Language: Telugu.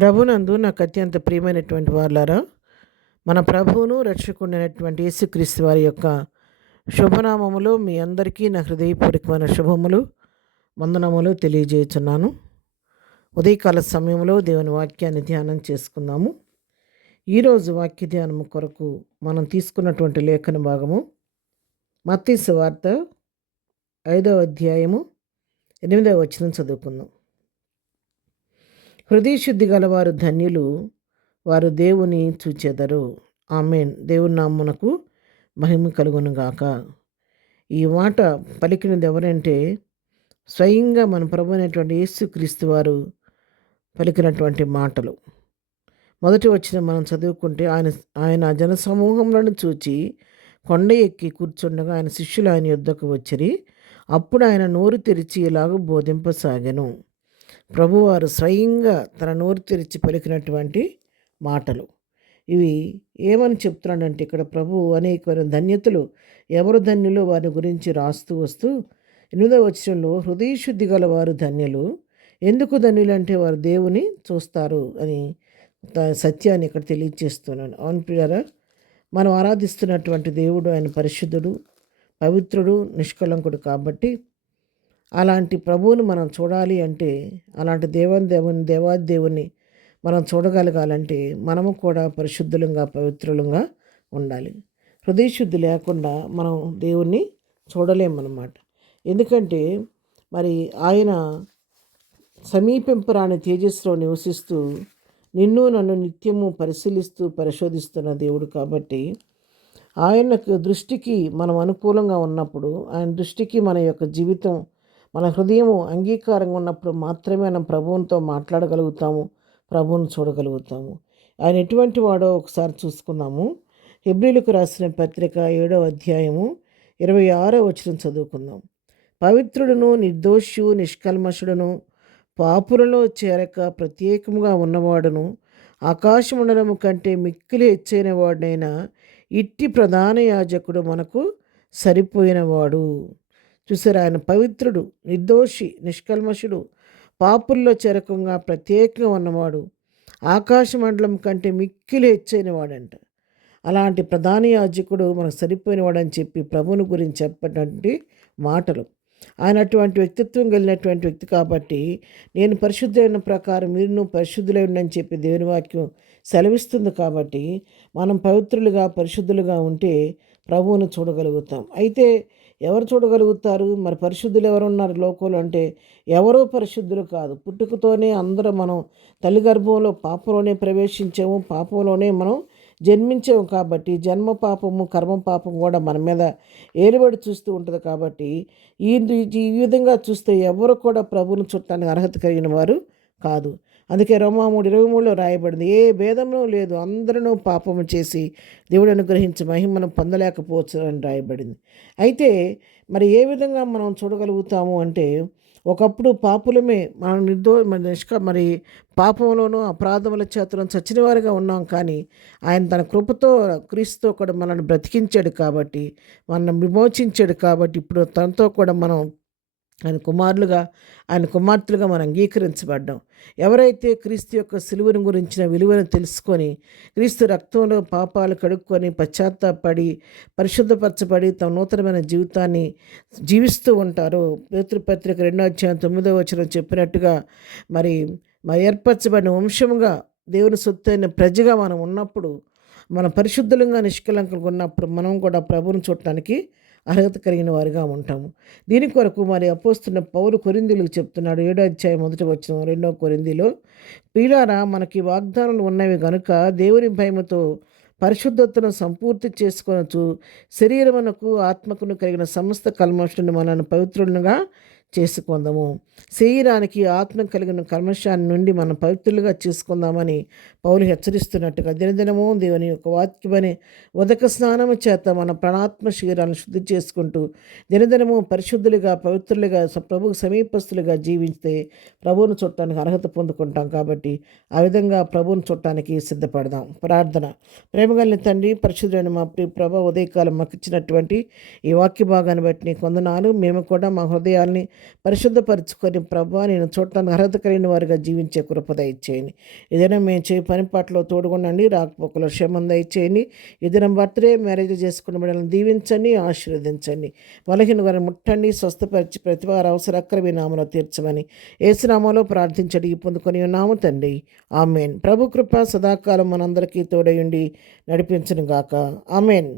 ప్రభునందు నాకు అత్యంత ప్రియమైనటువంటి వారులారా, మన ప్రభువును రక్షకుడైనటువంటి యేసుక్రీస్తు వారి యొక్క శుభనామములో మీ అందరికీ నా హృదయపూర్వకమైన శుభములు, వందనములు తెలియజేయుచున్నాను. ఉదయకాల సమయంలో దేవుని వాక్యాన్ని ధ్యానం చేసుకుందాము. ఈరోజు వాక్య ధ్యానము కొరకు మనం తీసుకున్నటువంటి లేఖన భాగము మత్తయి సువార్త 5వ అధ్యాయము 8వ వచనం చదువుకుందాం. హృదయ శుద్ధి గలవారు ధన్యులు, వారు దేవుని చూచెదరు. ఆమేన్. దేవుని నామమునకు మహిమ కలుగును గాక. ఈ మాట పలికినది ఎవరంటే స్వయంగా మన ప్రభు అయినటువంటి యేసుక్రీస్తు వారు పలికినటువంటి మాటలు. మొదటి వచ్చిన మనం చదువుకుంటే ఆయన జనసమూహములను చూచి కొండ ఎక్కి కూర్చుండగా ఆయన శిష్యులు ఆయన యుద్ధకు వచ్చిరి. అప్పుడు ఆయన నోరు తెరిచి ఇలాగ బోధింపసాగెను. ప్రభువారు స్వయంగా తన నోరు తెరిచి పలికినటువంటి మాటలు ఇవి. ఏమని చెప్తున్నాడంటే ఇక్కడ ప్రభు అనేకమైన ధన్యతలు, ఎవరు ధన్యులు వారి గురించి రాస్తూ వస్తూ 8వ వచనంలో హృదయ శుద్ధి గల వారు ధన్యులు. ఎందుకు ధన్యులు అంటే వారు దేవుని చూస్తారు అని సత్యాన్ని ఇక్కడ తెలియజేస్తున్నాను. అవును ప్రియారా, మనం ఆరాధిస్తున్నటువంటి దేవుడు ఆయన పరిశుద్ధుడు, పవిత్రుడు, నిష్కలంకుడు. కాబట్టి అలాంటి ప్రభువుని మనం చూడాలి అంటే, అలాంటి దేవాదేవుని మనం చూడగలగాలంటే మనము కూడా పరిశుద్ధులంగా, పవిత్రులంగా ఉండాలి. హృదయశుద్ధి లేకుండా మనం దేవుణ్ణి చూడలేమన్నమాట. ఎందుకంటే మరి ఆయన సమీపింపరాని తేజస్సులో నివసిస్తూ నిన్ను నన్ను నిత్యము పరిశోధిస్తున్న దేవుడు. కాబట్టి ఆయనకు దృష్టికి మనం అనుకూలంగా ఉన్నప్పుడు, ఆయన దృష్టికి మన యొక్క జీవితం, మన హృదయము అంగీకారంగా ఉన్నప్పుడు మాత్రమే మనం ప్రభువుతో మాట్లాడగలుగుతాము, ప్రభువును చూడగలుగుతాము. ఆయన ఎటువంటి వాడో ఒకసారి చూసుకుందాము. హెబ్రీలకు రాసిన పత్రిక 7వ అధ్యాయము 26వ వచనం చదువుకుందాం. పవిత్రుడును, నిర్దోషియు, నిష్కల్మషుడును, పాపులలో చేరక ప్రత్యేకముగా ఉన్నవాడును, ఆకాశమండలము కంటే మిక్కిలి హెచ్చైన వాడినైన ఇట్టి ప్రధాన యాజకుడు మనకు సరిపోయినవాడు. చూసారు, ఆయన పవిత్రుడు, నిర్దోషి, నిష్కల్మషుడు, పాపుల్లో చేరకంగా ప్రత్యేకంగా ఉన్నవాడు, ఆకాశమండలం కంటే మిక్కిలి హెచ్చైన వాడంట. అలాంటి ప్రధాన యాజకుడు మనకు సరిపోయినవాడని చెప్పి ప్రభువుని గురించి చెప్పినటువంటి మాటలు. ఆయన అటువంటి వ్యక్తిత్వం కలిగినటువంటి వ్యక్తి. కాబట్టి నేను పరిశుద్ధమైన ప్రకారం మీరును పరిశుద్ధులై ఉండని చెప్పి దేవుని వాక్యం సెలవిస్తుంది. కాబట్టి మనం పవిత్రులుగా, పరిశుద్ధులుగా ఉంటే ప్రభువును చూడగలుగుతాం. అయితే ఎవరు చూడగలుగుతారు? మరి పరిశుద్ధులు ఎవరున్నారు లోకంలో అంటే ఎవరో పరిశుద్ధులు కాదు. పుట్టుకతోనే అందరూ మనం తల్లి గర్భంలో పాపంలోనే ప్రవేశించాము, పాపంలోనే మనం జన్మించాము. కాబట్టి జన్మ పాపము, కర్మ పాపం కూడా మన మీద ఏలుబడి చూస్తూ ఉంటుంది. కాబట్టి ఈ విధంగా చూస్తే ఎవరు కూడా ప్రభువును చూడటానికి అర్హత కలిగిన వారు కాదు. అందుకే రోమా 3:23లో రాయబడింది, ఏ భేదము లేదు, అందరూ పాపము చేసి దేవుడు అనుగ్రహించి మహిమను పొందలేకపోవచ్చు అని రాయబడింది. అయితే మరి ఏ విధంగా మనం చూడగలుగుతాము అంటే, ఒకప్పుడు పాపులమే, మనం మరి పాపంలోనూ అపరాధముల చేతను చచ్చిన వారిగా ఉన్నాం. కానీ ఆయన తన కృపతో క్రీస్తుతో కూడా మనల్ని బ్రతికించాడు. కాబట్టి మనల్ని విమోచించాడు. కాబట్టి ఇప్పుడు తనతో కూడా మనం ఆయన కుమారులుగా, ఆయన కుమార్తెలుగా మనం అంగీకరించబడ్డాం. ఎవరైతే క్రీస్తు యొక్క సిలువను గురించిన విలువను తెలుసుకొని, క్రీస్తు రక్తంలో పాపాలు కడుక్కొని పశ్చాత్తాపడి పరిశుద్ధపరచబడి తమ నూతనమైన జీవితాన్ని జీవిస్తూ ఉంటారో, పేతురుపత్రిక 2వ అధ్యాయం 9వ వచనం చెప్పినట్టుగా మరి ఏర్పరచబడిన వంశముగా, దేవుని సొత్తైన ప్రజగా మనం ఉన్నప్పుడు, మన పరిశుద్ధులంగా, నిష్కలంకంగా ఉన్నప్పుడు మనం కూడా ప్రభువును చూడటానికి అర్హత కలిగిన వారిగా ఉంటాము. దీని కొరకు మరి అపోస్తున్న పౌలు కొరింథీయులకు చెప్తున్నాడు. 7వ అధ్యాయం 1వ వచనం 2వ కొరింథీలో, ప్రియులారా, మనకి వాగ్దానాలు ఉన్నవి గనుక దేవుని భయముతో పరిశుద్ధతను సంపూర్తి చేసుకొనొచ్చు శరీరమునకు ఆత్మకును కలిగిన సమస్త కల్మషులను మనల్ని పవిత్రులుగా చేసుకుందాము. శరీరానికి ఆత్మ కలిగిన కల్మషాన్ని నుండి మనం పవిత్రులుగా చేసుకుందామని పౌలు హెచ్చరిస్తున్నట్టుగా దినదినము దేవుని యొక్క వాక్యమనే ఉదక స్నానము చేత మన ప్రాణాత్మ శరీరాలను శుద్ధి చేసుకుంటూ దినదినము పరిశుద్ధులుగా, పవిత్రులుగా, ప్రభువు సమీపస్తులుగా జీవిస్తే ప్రభువును చూడటానికి అర్హత పొందుకుంటాం. కాబట్టి ఆ విధంగా ప్రభువును చూడటానికి సిద్ధపడదాం. ప్రార్థన. ప్రేమగలిగిన తండ్రి, పరిశుద్ధులైన మా ప్రియ ప్రభు, ఉదయకాలం మాకు ఇచ్చినటువంటి ఈ వాక్య భాగాన్ని బట్టి నీకు వందనాలు. మేము కూడా మా హృదయాల్ని పరిశుద్ధపరచుకొని ప్రభా నేను చూడటానికి అర్హత కలిగిన వారిగా జీవించే కృప దయచేయండి. ఏదైనా మేము చేయ పని పాటలో తోడుగుండండి, రాకపోకలో క్షేమం దయచేయండి. ఏదైనా బర్త్డే మ్యారేజ్ చేసుకున్న బిడ్డలను దీవించండి, ఆశీర్వదించండి. బలహీన వారిని ముట్టండి, స్వస్థపరిచి ప్రతి వారి అవసర అక్కరవి నామలో తీర్చమని యేసునామములో ప్రార్థించడి పొందుకొని ఉన్నాము తండ్రి. ఆమెన్. ప్రభు కృప సదాకాలం మనందరికీ తోడయుండి నడిపించును గాక. ఆమెన్.